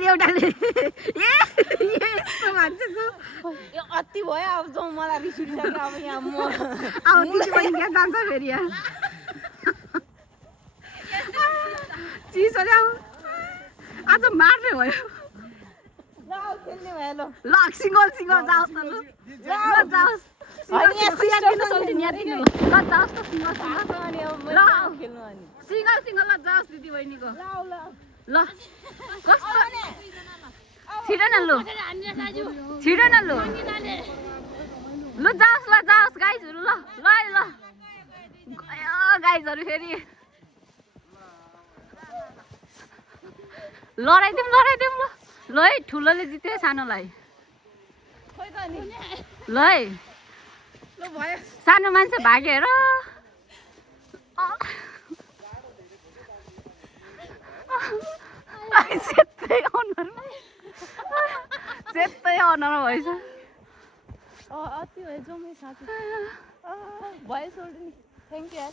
फेरि एउटाले यस्तो मान्छे छु यो अति भयो अब जाउँ मलाई रिस उठिसक्यो अब यहाँ म अब दिदी पनि क्या जान्छ फेरि यहाँ चिसोले अब आज मार्ने भयो ल खेल्ने भयो ल ल सिङ्गल जाओस् न ल जाओस् होइन यहाँ किन सोल्टिन यहाँ दिनु ल जाओस् त सिङ्गल ल खेल्नु अनि सिङ्गल ल जाओस् दिदी बहिनीको ल ल कस्तो छिटो न लु छिटो न लु ल जाओस् गाइजहरू ल गयो गाइजहरू फेरि लडाइदिउँ ल है ठुलोले जित्यो सानोलाई ल है सानो मान्छे भागेर सेतै अनुहारमा भएछ अति भयो जाउँ है साथी भयो सोल्टिनी थ्याङ्क यू